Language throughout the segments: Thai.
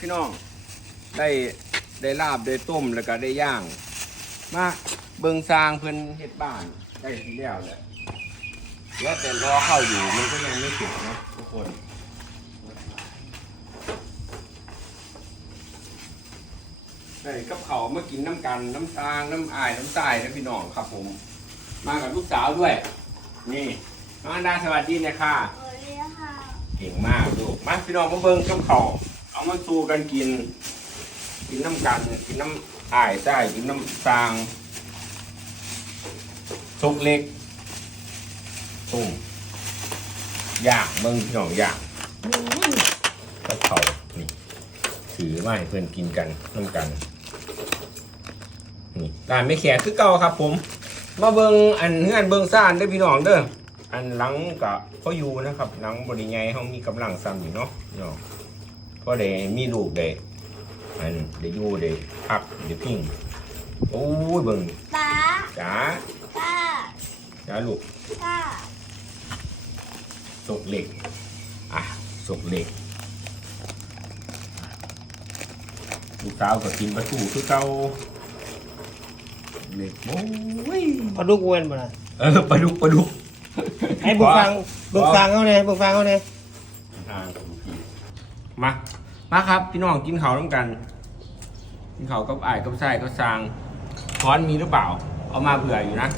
พี่น้องได้ได้ลาบได้ต้มแล้วก็ได้ย่าง มาเบิงซางเพิ่นเฮ็ดบ้านได้ทีแล้วแหละแล้วแต่รอเข้าอยู่มันก็ยังไม่เสร็จนะทุกคนได้กับเขาวมากินน้ำกันน้ำตาลน้ำอายน้ำตายนะพี่น้องครับผม มากับลูกสาวด้วย นี่น้องอันดาสวัสดีนะค่ะโอ้ยค่ะเก่งมากลูกมาพี่น้องมาเบิ่งกับเขาว เอามาสู้กันกิน กินน้ำกัน กินน้ำอ้ายใต้กินน้ำตางซุกเล็กตุ้มยางเบิ่งพี่น้องยางกับเขานี่ถือไม้เพื่อนกินกันน้ำกันนี่ร้านไม่แขกคือเก่าครับ ผม มาเบิ่งอันเฮือนเบิ่งซ่านเด้พี่น้องเด้ออันหลังกับพ่ออยู่นะครับหลังบริไงเขามีกำลังซ้ำอยู่เนาะเนาะ พอได้มีลูกได้อันได้อยู่ได้พักได้พิงโอ้ยเบิ่งป้าจ๋าป้าจ๋าลูกป้าศกเหล็กอะศกเหล็กลูกสาวก็กินปลาทูคือเก่าเหล็กโอ้ยปลาดุกเวนบ่ล่ะเออปลาดุกปลาดุกให้บุกฟังบุกฟังเขาเนี่ยบุกฟังเขาเนี่ย มา มาครับ พี่น้องกินข้าวร่วมกัน กินข้าวกับอ้ายกับไส้กับซางช้อนมีหรือเปล่า เอามาเผื่ออยู่นะ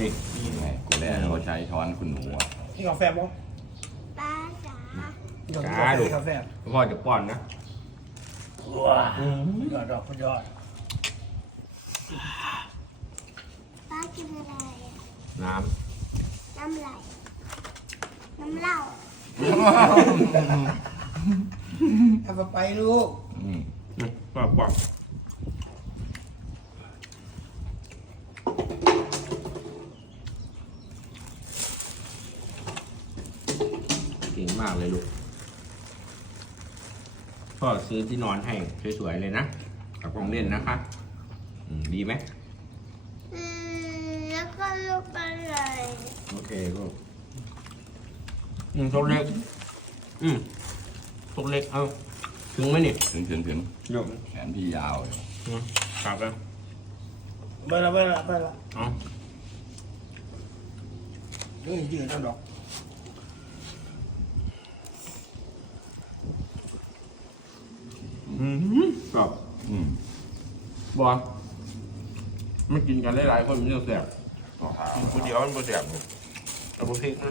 นี่นี่ไงกูแรกเขาใช้ช้อนคุณหนูอะกินกาแฟบ่ป้าจ๋ากินกาแฟกินกาแฟพ่อจะป้อนนะว้าอืมยอดดอกยอดป้ากินอะไรอะน้น้ำไหล น้ำเหล้า เอาไปลูกอืมำนี่ป้อนป้อนเก่งมากเลยลูก พ่อซื้อที่นอนให้สวยๆเลยนะกับของเล่นนะคะอืมดีไหม อืมแล้วก็ลูกอะไร โอเคลูกอืมตกเล็กอืม ตกเล็กเอาถึงไหมนี่ถึงถึงถึงยกแขนพี่ยาวเลยอืมกลับแล้วเบิ่ละเบิ่ละเบิ่ละเอานี่ยืนเอาดอกอืมกรอบอืมบัวไม่กินกันหลายๆคนมันจะแสบก็หากินคนเดียวมันบ่แสบเลยเอาบุพริกนะ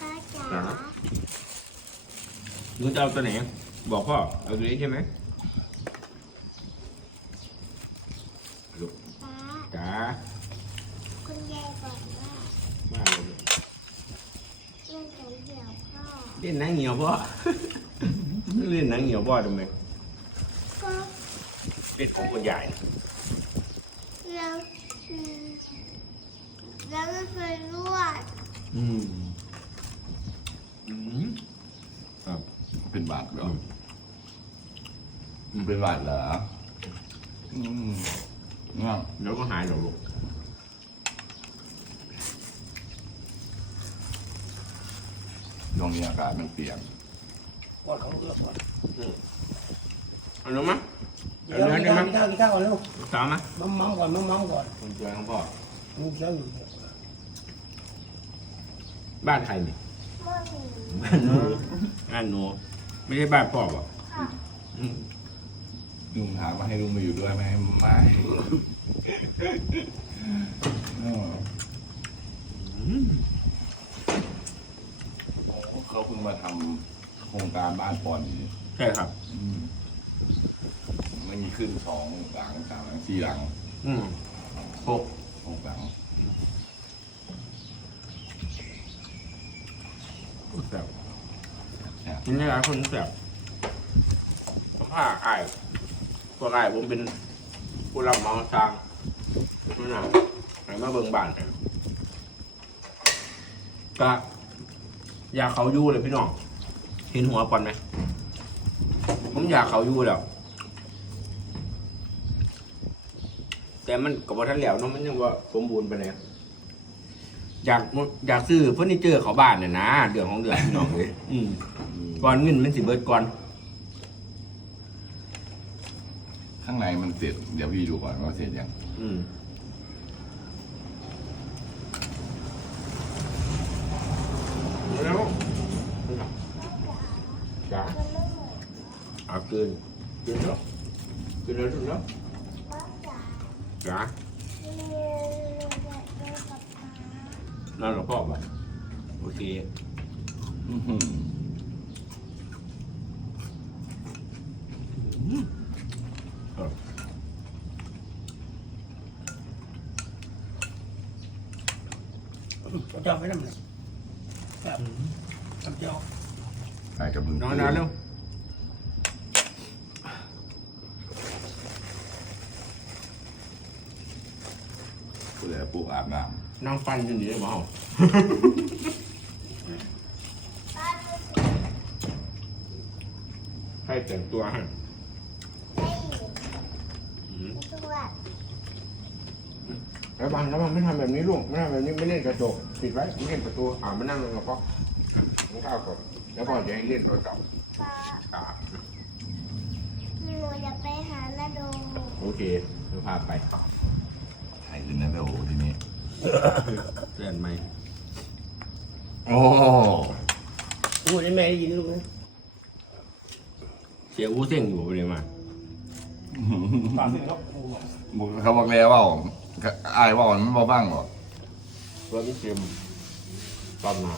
ป้าจ๋า จ๋าหนูจะเอาตัวไหน บอกพ่อ เอาตัวนี้ใช่ไหมลูกป้าจ๋าคุณยายบอกว่ามาเลยลูกเรื่องกันเดี่ยวพ่อเล่นหนังเหี่ยวพ่อ เล่นหนังเหี่ยวพ่อทำไมก็เป็นของคนใหญ่แล้วอืมแล้วก็เคยรวดอืมอืมครับ เป็นบาดเหรอมันเป็นบาดเหรออืมเนี่ยเดี๋ยวก็หายหรอกลูกตรงนี้อากาศมันเปลี่ยนก่อนเขาเลือกก่อนเอาเนื้อมั้ยเดี๋ยวกินข้าวกินข้าวกินข้าวก่อนลูกสามมั้ยมัมมัมก่อนมัมมัมก่อนคนเจอของพ่อมึงเคี้ยวอยู่บ้านใครนี่ไม่มีบ้านหนูบ้านหนู ไม่ใช่บ้านพ่อป่ะค่ะอืมลุงถามว่าให้ลุงมาอยู่ด้วยไหมไม่เอออืมเขาเพิ่งมาทำโครงการบ้านปอนนี่ใช่ครับ อืมมันมีขึ้นสองหลังสามหลังสี่หลัง อืมหกหกหลังแสบ เนี่ยนี่หลายคนแสบผ้าอ้ายตัวอ้ายผมเป็นผู้รับเหมาสร้างนั่นน่ะไหนมาเบิ่งบ้านก็อยากเขาอยู่เลยพี่น้อง เห็นหัวปอนไหม ผมอยากเขาอยู่แล้ว แต่มันกับว่าท่านแล้วเนาะมันยังว่าสมบูรณ์ไปเลยอยากอยากซื้อเฟอร์นิเจอร์เขาบ้านเนี่ยนะเดือนของเดือนพี่น้องเลย อืม ก่อนเงินมันสิเบิดก่อน ข้างในมันเสร็จ เดี๋ยวพี่ดูก่อนว่าเสร็จยัง อืมแล้วจ้าเอาเกินเกินแล้วเกินแล้วเกินแล้วป้าจ๋าจ้าเรียนแบบเดียวกับป้านั่นหรอพ่อป่ะโอเค อื้อหือ เจาะไปน้ำเลยแบบทำเจาะใส่กับมึงนอนนอนเร็วกูเลยปูอาบน้นั่งฟันอยู่นี่ได้เปล่าป้าดูสิให้แต่งตัวให้ให้อืมตัว ระวังระวังไม่ทำแบบนี้ลูกไม่ทำแบบนี้ไม่เล่นกระจกปิดไว้ไม่เล่นประตูอ่ามานั่งลงกับพ่อกินข้าวก่อนแล้วพ่อจะให้เล่นโทรศัพท์ป้าอ่าหนูอยากไปหานาโดโอเคเดี๋ยวพาไปำถ่ายขึ้นนะเดี๋ยวทีนี้เลื่อนไหมโอ้พูดให้แม่ได้ยินลูกนะเสียอู้เส้งอยู่ไปเลยมา ตามที่เขาพูดบอกเขาบอกแล้วว่า อายว่ามันบ่บ้างหรอกรถนี่เต็มตอนมา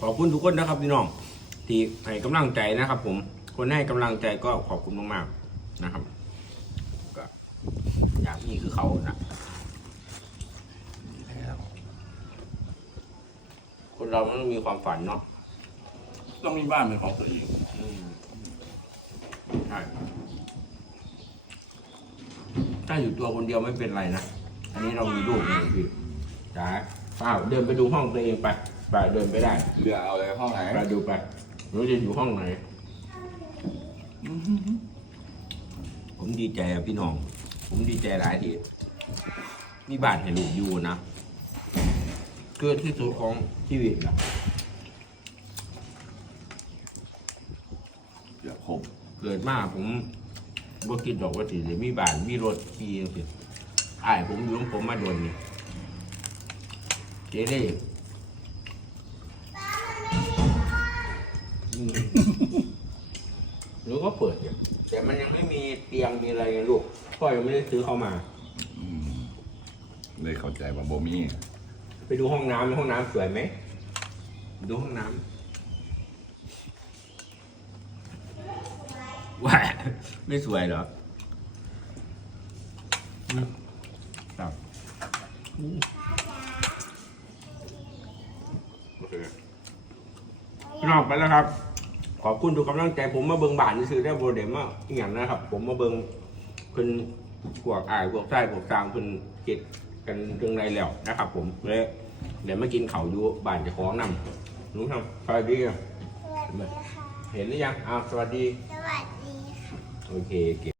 ขอบคุณทุกคนนะครับพี่น้อง ที่ให้กำลังใจนะครับ ผมคนให้กำลังใจก็ขอบคุณมากๆนะครับก็อยากมีคือเขานะคนเรามันต้องมีความฝันเนาะต้องมีบ้านเป็นของตัวเองอืมใช่ถ้าอยู่ตัวคนเดียวไม่เป็นไรนะ อันนี้เรามีลูกนะพี่จ๋าเปล่าเดินไปดูห้องตัวเองไปไปเดินไปได้เรือเอาเลยห้องไหนไปดูไป หนูจะอยู่ห้องไหน ผมดีใจอะพี่น้อง ผมดีใจหลายทีมีบ้านให้ลูกอยู่นะเกิดที่สุดของชีวิตนะเกือบครบเกิดมาผมบ่คิดดอกว่าสิจะมีบ้านมีรถขี่จังซี่อ้ายผมอยู่งผมมาโดนนี่เจ๊เด้ อืมหนูก็เปิดอยู่แต่มันยังไม่มีเตียงมีอะไรไงลูกพ่อยังไม่ได้ซื้อเข้ามา อืมเลยเข้าใจว่าบ่มีไปดูห้องน้ำห้องน้ำสวยไหมดูห้องน้ำว้าไม่สวยเหรออืมครับอืมโอเคพี่น้องไปแล้วครับ ขอบคุณทุกกำลังใจผมมาเบิงบานนี่ซื้อได้โบเดมว่าอหย่างนะครับ ผมมาเบิงเพิ่นพวกอายพวกไส้พวกซางเพิ่นเก็ดกันเรื่องไรแล้วนะครับ ผมเลยเดี๋ยวมากินเขาวอยู่บ้านเจะของนำนุ้งทำสวัสดีอะสวัสดีค่ะ เห็นหรือยังอ้าวสวัสดี สวัสดีค่ะ โอเคเก็บ